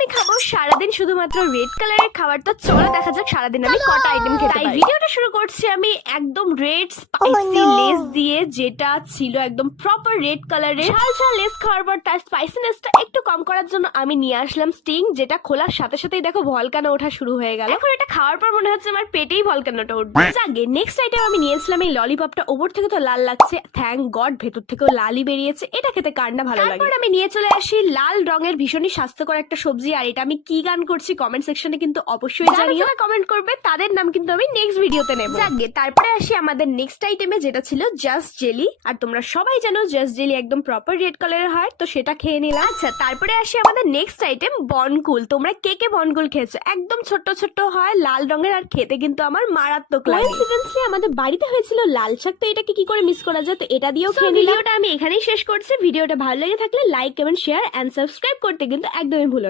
আমি খাবো সারাদিন শুধুমাত্র রেড কালারের খাবার। তো চলো দেখা যাক সারাদিন আমি কটা আইটেম খেতে পারি। ভিডিওটা শুরু করছি আমি একদম রেড স্পাইসি লেস দিয়ে, যেটা ছিল একদম প্রপার রেড কালারের। ঝাল ঝাল লেস খাওয়ার পর তার স্পাইসিনেসটা একটু কম করার জন্য আমি নিয়ে আসলাম স্টিং, যেটা খোলার সাথে সাথেই দেখো ভলকানো ওঠা শুরু হয়ে গেল। এখন এটা খাওয়ার পর মনে হচ্ছে আমার পেটেই ভলকানোটা উঠবে। আগে নেক্সট আইটেম আমি নিয়েছিলাম এই ললিপপটা। ওপর থেকে তো লাল লাগছে, থ্যাঙ্ক গড ভেতর থেকেও লালই বেরিয়েছে। এটা খেতে কার না ভালো লাগে। তারপর আমি নিয়ে চলে আসি লাল রঙের ভীষণই স্বাস্থ্যকর একটা সবজি। আর এটা আমি কি গান করছি কমেন্ট সেকশনে কিন্তু অবশ্যই জানিও। কমেন্ট করবে তাদের নাম কিন্তু আমি নেক্সট ভিডিওতে নেব। যাকে তারপরে আসি আমাদের নেক্সট আইটেমে, যেটা ছিল জাস্ট জেলি। আর তোমরা সবাই জানো জাস্ট জেলি একদম প্রপার রেড কালারের হয়, তো সেটা খেয়ে নিলাম। আচ্ছা তারপরে আসি আমাদের নেক্সট আইটেম বনকুল। তোমরা কে কে বনকুল খেয়েছো? একদম ছোট্ট ছোট্ট হয়, লাল রঙের, আর খেতে কিন্তু আমার মারাত্মক লাগে। কোইন্সিডেন্টলি আমাদের বাড়িতে হয়েছিল লাল শাক, তো এটাকে কি করে মিস করা যায়, তো এটা দিয়েও খেয়ে নিলাম। ভিডিওটা আমি এখানেই শেষ করছি। ভিডিওটা ভালো লেগে থাকলে like comment share and subscribe করতে কিন্তু একদমই ভুলো না।